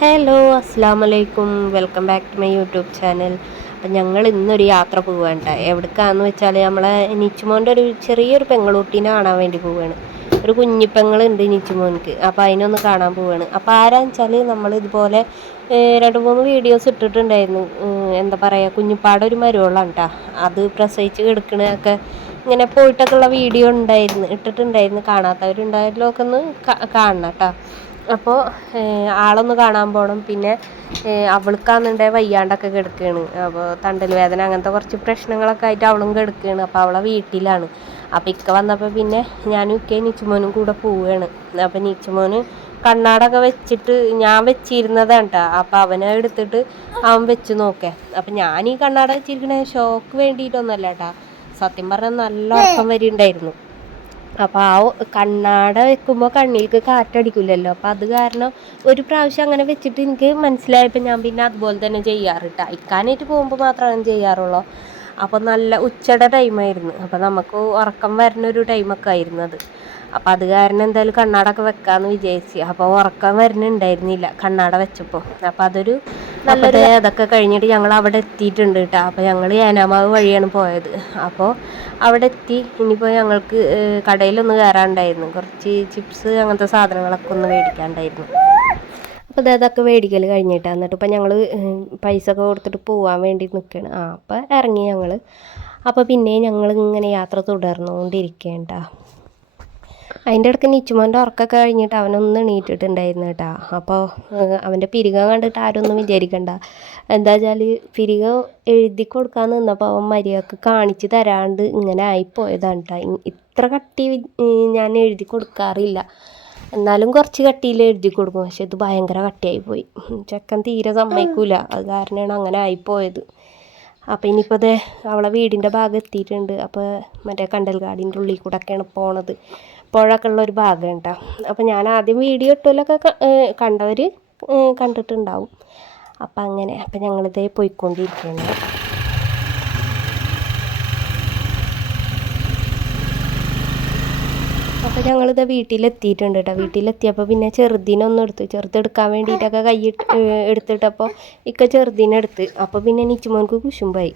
Hello അസ്സാം വലൈക്കും, welcome back to my YouTube channel. അപ്പം ഞങ്ങൾ ഇന്നൊരു യാത്ര പോവുകയാണ് കേട്ടോ. എവിടേക്കാന്ന് വെച്ചാൽ നമ്മളെ നിച്ചുമോൻ്റെ ഒരു ചെറിയൊരു പെങ്ങളൂട്ടീനെ കാണാൻ വേണ്ടി പോവുകയാണ്. ഒരു കുഞ്ഞിപ്പെങ്ങളുണ്ട് നിച്ചുമോൻക്ക്. അപ്പോൾ അതിനൊന്ന് കാണാൻ പോവുകയാണ്. അപ്പോൾ ആരാന്ന് വെച്ചാൽ നമ്മൾ ഇതുപോലെ 2-3 വീഡിയോസ് ഇട്ടിട്ടുണ്ടായിരുന്നു. എന്താ പറയുക, കുഞ്ഞിപ്പാടെ ഒരു മരുവളാണ് കേട്ടോ. അത് പ്രസവിച്ച് കിടക്കണതൊക്കെ ഇങ്ങനെ പോയിട്ടൊക്കെ ഉള്ള വീഡിയോ ഇട്ടിട്ടുണ്ടായിരുന്നു. കാണാത്തവരുണ്ടായാലൊക്കെ ഒന്ന് കാണണം കേട്ടോ. അപ്പോൾ ആളൊന്ന് കാണാൻ പോകണം. പിന്നെ അവൾക്കാണെന്നുണ്ടെങ്കിൽ വയ്യാണ്ടൊക്കെ കിടക്കുകയാണ്. അപ്പോൾ തണ്ടൽ വേദന അങ്ങനത്തെ കുറച്ച് പ്രശ്നങ്ങളൊക്കെ ആയിട്ട് അവളും കിടക്കുകയാണ്. അപ്പോൾ അവളെ വീട്ടിലാണ്. അപ്പോൾ ഇക്ക വന്നപ്പോൾ പിന്നെ ഞാനും ഇക്കയും നിച്ചുമോനും കൂടെ പോവുകയാണ്. അപ്പോൾ നിച്ചുമോന് കണ്ണാടൊക്കെ വെച്ചിട്ട് ഞാൻ വെച്ചിരുന്നതാണ് കേട്ടോ. അപ്പോൾ അവനെ എടുത്തിട്ട് അവൻ വെച്ച് നോക്കേ. അപ്പം ഞാൻ ഈ കണ്ണാട വെച്ചിരിക്കണ ഷോക്ക് വേണ്ടിയിട്ടൊന്നുമല്ല കേട്ടോ. സത്യം പറഞ്ഞാൽ നല്ല ഉറക്കം വരുന്നുണ്ടായിരുന്നു. അപ്പോൾ ആ കണ്ണാട വെക്കുമ്പോൾ കണ്ണിലേക്ക് കാറ്റടിക്കില്ലല്ലോ. അപ്പോൾ അത് കാരണം ഒരു പ്രാവശ്യം അങ്ങനെ വെച്ചിട്ട് എനിക്ക് മനസ്സിലായപ്പോൾ ഞാൻ പിന്നെ അതുപോലെ തന്നെ ചെയ്യാറിട്ടാ. ഇക്കാനായിട്ട് പോകുമ്പോൾ മാത്രമേ അങ്ങനെ ചെയ്യാറുള്ളൂ. അപ്പോൾ നല്ല ഉച്ചയുടെ ടൈമായിരുന്നു. അപ്പോൾ നമുക്ക് ഉറക്കം വരുന്നൊരു ടൈമൊക്കെ ആയിരുന്നു അത്. അപ്പോൾ അത് കാരണം എന്തായാലും കണ്ണാടൊക്കെ വെക്കാമെന്ന് വിചാരിച്ച്. അപ്പോൾ ഉറക്കം വരുന്നുണ്ടായിരുന്നില്ല കണ്ണാട വെച്ചപ്പോൾ. അപ്പോൾ അതൊരു നല്ലൊരു അതൊക്കെ കഴിഞ്ഞിട്ട് ഞങ്ങൾ അവിടെ എത്തിയിട്ടുണ്ട് കേട്ടോ. അപ്പോൾ ഞങ്ങൾ ഏനാമാവ് വഴിയാണ് പോയത്. അപ്പോൾ അവിടെ എത്തി. ഇനിയിപ്പോൾ ഞങ്ങൾക്ക് കടയിലൊന്ന് കയറാനുണ്ടായിരുന്നു. കുറച്ച് ചിപ്സ് അങ്ങനത്തെ സാധനങ്ങളൊക്കെ ഒന്ന് മേടിക്കാനുണ്ടായിരുന്നു. അപ്പോൾ അതൊക്കെ മേടിക്കൽ കഴിഞ്ഞിട്ടാണ്. എന്നിട്ട് ഇപ്പം ഞങ്ങൾ പൈസ ഒക്കെ കൊടുത്തിട്ട് പോകാൻ വേണ്ടി നിൽക്കുകയാണ്. അപ്പോൾ ഇറങ്ങി ഞങ്ങൾ. അപ്പോൾ പിന്നെ ഞങ്ങൾ ഇങ്ങനെ യാത്ര തുടർന്നുകൊണ്ടിരിക്കേണ്ട. അതിൻ്റെ ഇടയ്ക്ക് നിച്ചുമോൻ്റെ ഉറക്കമൊക്കെ കഴിഞ്ഞിട്ട് അവനൊന്ന് എണീറ്റിട്ടുണ്ടായിരുന്നു കേട്ടോ. അപ്പോൾ അവൻ്റെ പിരികം കണ്ടിട്ട് ആരൊന്നും വിചാരിക്കണ്ട. എന്താ വെച്ചാൽ പിരികം എഴുതി കൊടുക്കാൻ നിന്നപ്പോൾ അവൻ മര്യാദക്ക് കാണിച്ച് തരാണ്ട് ഇങ്ങനെ ആയിപ്പോയതാണ് കേട്ടോ. ഇത്ര കട്ടി ഞാൻ എഴുതി കൊടുക്കാറില്ല. എന്നാലും കുറച്ച് കട്ടിയിൽ എഴുതി കൊടുക്കും. പക്ഷെ ഇത് ഭയങ്കര കട്ടിയായി പോയി. ചെക്കൻ തീരെ സമ്മതിക്കൂല. അത് കാരണമാണ് അങ്ങനെ ആയിപ്പോയത്. അപ്പോൾ ഇനിയിപ്പോൾ അത് അവളെ വീടിൻ്റെ ഭാഗം എത്തിയിട്ടുണ്ട്. അപ്പോൾ മറ്റേ കണ്ടൽകാടിൻ്റെ ഉള്ളിൽ കൂടെ ഒക്കെയാണ് പോണത്. പുഴയൊക്കെ ഉള്ളൊരു ഭാഗം കേട്ടോ. അപ്പോൾ ഞാൻ ആദ്യം വീഡിയോ ഇട്ടതിലൊക്കെ കണ്ടവർ കണ്ടിട്ടുണ്ടാവും. അപ്പം അങ്ങനെ. അപ്പം ഞങ്ങളിതേ പോയിക്കൊണ്ടിരിക്കുകയാണ്. അപ്പോൾ ഞങ്ങളിത് വീട്ടിലെത്തിയിട്ടുണ്ട് കേട്ടോ. വീട്ടിലെത്തിയപ്പോൾ പിന്നെ ചെറുതെടുക്കാൻ വേണ്ടിയിട്ടൊക്കെ എടുത്തിട്ടപ്പോൾ ചെറുതിനെടുത്ത്. അപ്പോൾ പിന്നെ നിച്ചുമോൻക്ക് കുശുമ്പായി.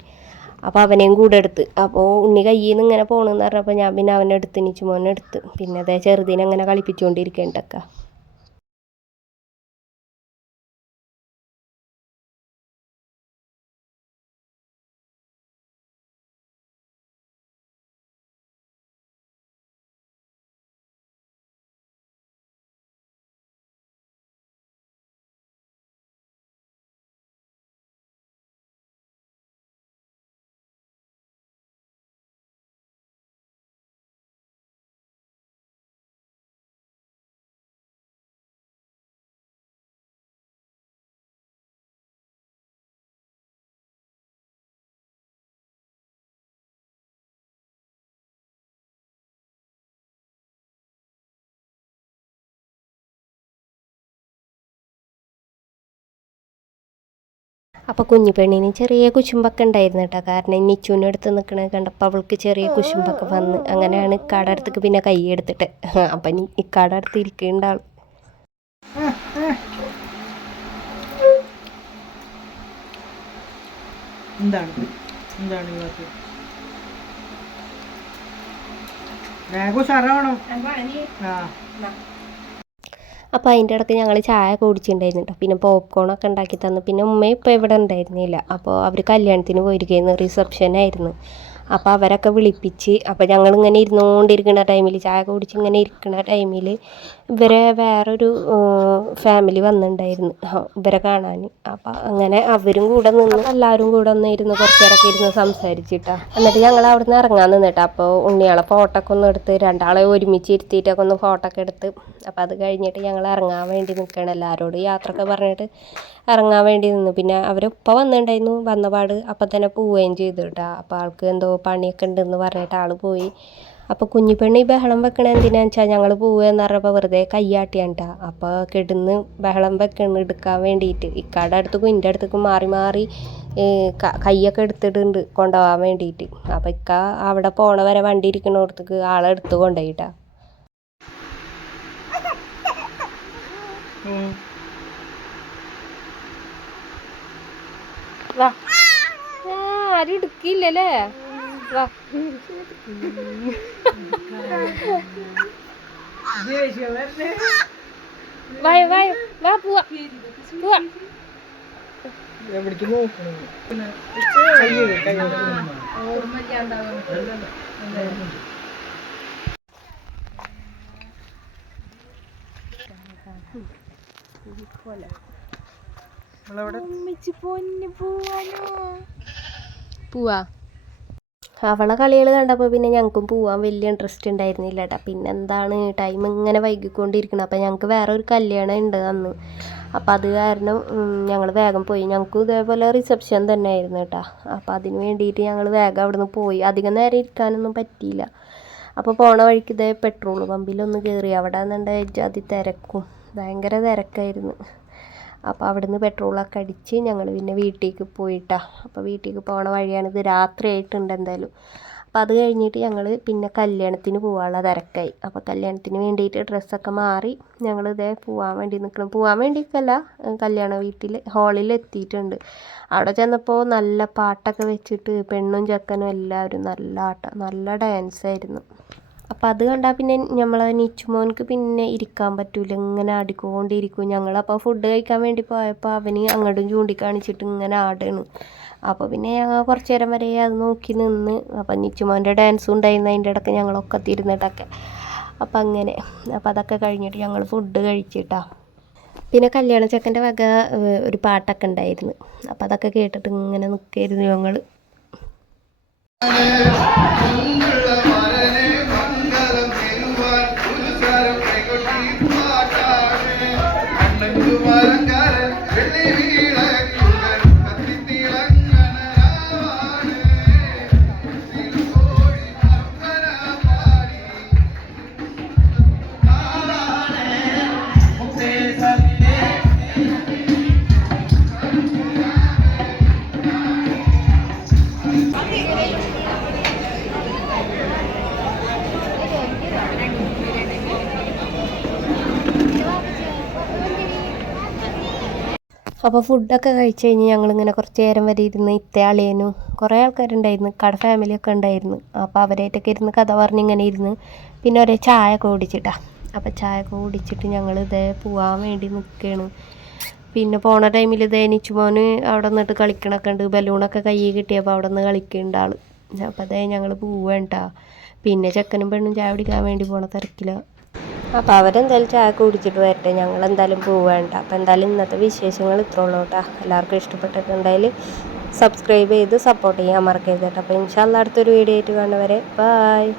അപ്പോൾ അവനെയും കൂടെ എടുത്ത്. അപ്പോൾ ഉണ്ണി കയ്യിൽ നിന്ന് ഇങ്ങനെ പോകണമെന്ന് പറഞ്ഞപ്പോൾ ഞാൻ പിന്നെ അവനെടുത്ത്, നിച്ചുമോനെടുത്ത്. പിന്നെ അതേ ചെറുതിനെ അങ്ങനെ കളിപ്പിച്ചുകൊണ്ടിരിക്കേണ്ടക്ക. അപ്പോൾ കുഞ്ഞിപ്പെണ്ണിന് ചെറിയ കുശുമ്പൊക്കെ ഉണ്ടായിരുന്നു കേട്ടോ. കാരണം നിച്ചുവിൻ്റെ അടുത്ത് നിൽക്കണത് കണ്ടപ്പോൾ അവൾക്ക് ചെറിയ കുശുമ്പൊക്കെ വന്ന്. അങ്ങനെയാണ് ഇക്കാടെ അടുത്തേക്ക് പിന്നെ കൈ എടുത്തിട്ട്. അപ്പം ഇക്കാടെ അടുത്ത് ഇരിക്കേണ്ട ആൾ. എന്താണ് അപ്പോൾ അതിൻ്റെ ഇടയ്ക്ക് ഞങ്ങൾ ചായ കുടിച്ചിട്ടുണ്ടായിരുന്നു കേട്ടോ. പിന്നെ പോപ്കോണൊക്കെ ഉണ്ടാക്കി തന്നു. പിന്നെ ഉമ്മയും ഇപ്പോൾ ഇവിടെ ഉണ്ടായിരുന്നില്ല. അപ്പോൾ അവർ കല്യാണത്തിന് പോയിരിക്കുന്നു, റിസപ്ഷനായിരുന്നു. അപ്പോൾ അവരൊക്കെ വിളിപ്പിച്ച്. അപ്പോൾ ഞങ്ങളിങ്ങനെ ഇരുന്നുകൊണ്ടിരിക്കുന്ന ടൈമിൽ, ചായ കുടിച്ച് ഇങ്ങനെ ഇരിക്കുന്ന ടൈമിൽ ഇവരെ വേറൊരു ഫാമിലി വന്നിട്ടുണ്ടായിരുന്നു ഇവരെ കാണാൻ. അപ്പം അങ്ങനെ അവരും കൂടെ നിന്ന് എല്ലാവരും കൂടെ ഒന്നിരുന്ന് കുറച്ച് നേരമൊക്കെ ഇരുന്ന് സംസാരിച്ചിട്ടാ. എന്നിട്ട് ഞങ്ങൾ അവിടെ നിന്ന് ഇറങ്ങാൻ നിന്നിട്ടാ. അപ്പോൾ ഉണ്ണിയാളെ ഫോട്ടോ ഒക്കെ ഒന്ന് എടുത്ത്, രണ്ടാളെ ഒരുമിച്ച് ഇരുത്തിയിട്ടൊക്കെ ഒന്ന് ഫോട്ടോ ഒക്കെ എടുത്ത്. അപ്പോൾ അത് കഴിഞ്ഞിട്ട് ഞങ്ങൾ ഇറങ്ങാൻ വേണ്ടി നിൽക്കുകയാണ്. എല്ലാവരോടും യാത്രയൊക്കെ പറഞ്ഞിട്ട് ഇറങ്ങാൻ വേണ്ടി നിന്നു. പിന്നെ അവരൊപ്പം വന്നിട്ടുണ്ടായിരുന്നു. വന്നപാട് അപ്പം തന്നെ പോവുകയും ചെയ്തു കേട്ടോ. അപ്പോൾ ആൾക്ക് എന്തോ പണിയൊക്കെ ഉണ്ടെന്ന് പറഞ്ഞിട്ട് ആൾ പോയി. അപ്പോൾ കുഞ്ഞിപ്പെണ്ണ് ഈ ബഹളം വെക്കണ എന്തിനാന്ന് വെച്ചാൽ ഞങ്ങൾ പോവുകയെന്ന് പറഞ്ഞപ്പോൾ വെറുതെ കയ്യാട്ടിയാണ് കേട്ടോ. അപ്പോൾ കിടന്ന് ബഹളം വെക്കണം എടുക്കാൻ വേണ്ടിയിട്ട്. ഇക്കാടെ അടുത്തേക്കും എൻ്റെ അടുത്തേക്കും മാറി മാറി കയ്യൊക്കെ എടുത്തിട്ടുണ്ട് കൊണ്ടുപോകാൻ വേണ്ടിയിട്ട്. അപ്പോൾ ഇക്ക അവിടെ പോണ വരെ വണ്ടി ഇരിക്കുന്നിടത്തേക്ക് ആളെ എടുത്ത് കൊണ്ടുപോയിട്ടാ. വാ. ആരും എടുക്കില്ലല്ലേ? വാ. വായോ വായോ വാ പോവാ പോവാ. പോവാ. അവളെ കളികൾ കണ്ടപ്പോൾ പിന്നെ ഞങ്ങൾക്കും പോവാൻ വലിയ ഇൻട്രസ്റ്റ് ഉണ്ടായിരുന്നില്ല കേട്ടോ. പിന്നെ എന്താണ് ടൈം ഇങ്ങനെ വൈകിക്കൊണ്ടിരിക്കണം. അപ്പോൾ ഞങ്ങൾക്ക് വേറെ ഒരു കല്യാണം ഉണ്ട് അന്ന്. അപ്പോൾ അത് കാരണം ഞങ്ങൾ വേഗം പോയി. ഞങ്ങൾക്കും ഇതേപോലെ റിസപ്ഷൻ തന്നെ ആയിരുന്നു കേട്ടോ. അപ്പോൾ അതിന് വേണ്ടിയിട്ട് ഞങ്ങൾ വേഗം അവിടെ നിന്ന് പോയി. അധികം നേരം ഇരിക്കാനൊന്നും പറ്റിയില്ല. അപ്പോൾ പോണ വഴിക്ക് ഇതേ പെട്രോൾ പമ്പിലൊന്ന് കയറി. അവിടെ നിന്നുണ്ട് അതി തിരക്കും, ഭയങ്കര തിരക്കായിരുന്നു. അപ്പോൾ അവിടെ നിന്ന് പെട്രോളൊക്കെ അടിച്ച് ഞങ്ങൾ പിന്നെ വീട്ടിലേക്ക് പോയിട്ടാ. അപ്പോൾ വീട്ടിലേക്ക് പോണ വഴിയാണിത്. രാത്രി ആയിട്ടുണ്ട് എന്തായാലും. അപ്പോൾ അത് കഴിഞ്ഞിട്ട് ഞങ്ങൾ പിന്നെ കല്യാണത്തിന് പോകാനുള്ള തിരക്കായി. അപ്പോൾ കല്യാണത്തിന് വേണ്ടിയിട്ട് ഡ്രസ്സൊക്കെ മാറി ഞങ്ങൾ ഇതേ പോകാൻ വേണ്ടി നിൽക്കണം. പോകാൻ വേണ്ടിയിട്ടല്ല, കല്യാണ വീട്ടിൽ ഹാളിൽ എത്തിയിട്ടുണ്ട്. അവിടെ ചെന്നപ്പോൾ നല്ല പാട്ടൊക്കെ വെച്ചിട്ട് പെണ്ണും ചെക്കനും എല്ലാവരും നല്ല ആട്ടം, നല്ല ഡാൻസായിരുന്നു. അപ്പം അത് കണ്ടാൽ പിന്നെ നമ്മളെ നിച്ചുമോൻക്ക് പിന്നെ ഇരിക്കാൻ പറ്റൂല, ഇങ്ങനെ ആടിക്കൊണ്ടിരിക്കും. ഞങ്ങളപ്പോൾ ഫുഡ് കഴിക്കാൻ വേണ്ടി പോയപ്പോൾ അവന് അങ്ങോട്ടും ചൂണ്ടിക്കാണിച്ചിട്ട് ഇങ്ങനെ ആടാണ്. അപ്പോൾ പിന്നെ ഞങ്ങൾ കുറച്ച് നേരം വരെ അത് നോക്കി നിന്ന്. അപ്പം നിച്ചുമോൻ്റെ ഡാൻസും ഉണ്ടായിരുന്നു അതിൻ്റെ ഇടയ്ക്ക് ഞങ്ങളൊക്കെ തിരുന്നിട്ടൊക്കെ. അപ്പം അങ്ങനെ അപ്പം അതൊക്കെ കഴിഞ്ഞിട്ട് ഞങ്ങൾ ഫുഡ് കഴിച്ചിട്ടാ. പിന്നെ കല്യാണ ചെക്കൻ്റെ വക ഒരു പാട്ടൊക്കെ ഉണ്ടായിരുന്നു. അപ്പം അതൊക്കെ കേട്ടിട്ട് ഇങ്ങനെ നിൽക്കായിരുന്നു ഞങ്ങൾ. അപ്പോൾ ഫുഡൊക്കെ കഴിച്ച് കഴിഞ്ഞ് ഞങ്ങളിങ്ങനെ കുറച്ച് നേരം വരെ ഇരുന്ന് ഇത്തയാളേനും കുറേ ആൾക്കാരുണ്ടായിരുന്നു, കട ഫാമിലിയൊക്കെ ഉണ്ടായിരുന്നു. അപ്പോൾ അവരായിട്ടൊക്കെ ഇരുന്ന് കഥ പറഞ്ഞിങ്ങനെ ഇരുന്ന് പിന്നെ ഒരേ ചായ ഒക്കെ കുടിച്ചിട്ടാ. അപ്പോൾ ചായ ഒക്കെ കുടിച്ചിട്ട് ഞങ്ങൾ ഇതേ പോകാൻ വേണ്ടി നിൽക്കുകയാണ്. പിന്നെ പോണ ടൈമിൽ ഇതേ നിച്ചുമോന് അവിടെ നിന്നിട്ട് കളിക്കണൊക്കെ ഉണ്ട്. ബലൂണൊക്കെ കയ്യിൽ കിട്ടിയപ്പോൾ അവിടെ നിന്ന് കളിക്കുന്നുണ്ട് ആൾ. അപ്പോൾ അതേ ഞങ്ങൾ പോവേണ്ട. പിന്നെ ചെക്കനും പെണ്ണും ചായ കുടിക്കാൻ വേണ്ടി പോണ തിരക്കിലാണ്. അപ്പോൾ അവരെന്തായാലും ചായ കുടിച്ചിട്ട് വരട്ടെ, ഞങ്ങളെന്തായാലും പോവേണ്ട. അപ്പോൾ എന്തായാലും ഇന്നത്തെ വിശേഷങ്ങൾ ഇത്രേ ഉള്ളൂ കേട്ടോ. എല്ലാവർക്കും ഇഷ്ടപ്പെട്ടിട്ടുണ്ടെങ്കിൽ സബ്സ്ക്രൈബ് ചെയ്ത് സപ്പോർട്ട് ചെയ്യാൻ മറക്കരുത് കേട്ടോ. അപ്പോൾ ഇൻഷാ അല്ലാഹ് അടുത്തൊരു വീഡിയോ ആയിട്ട് കാണുന്നവരെ ബൈ.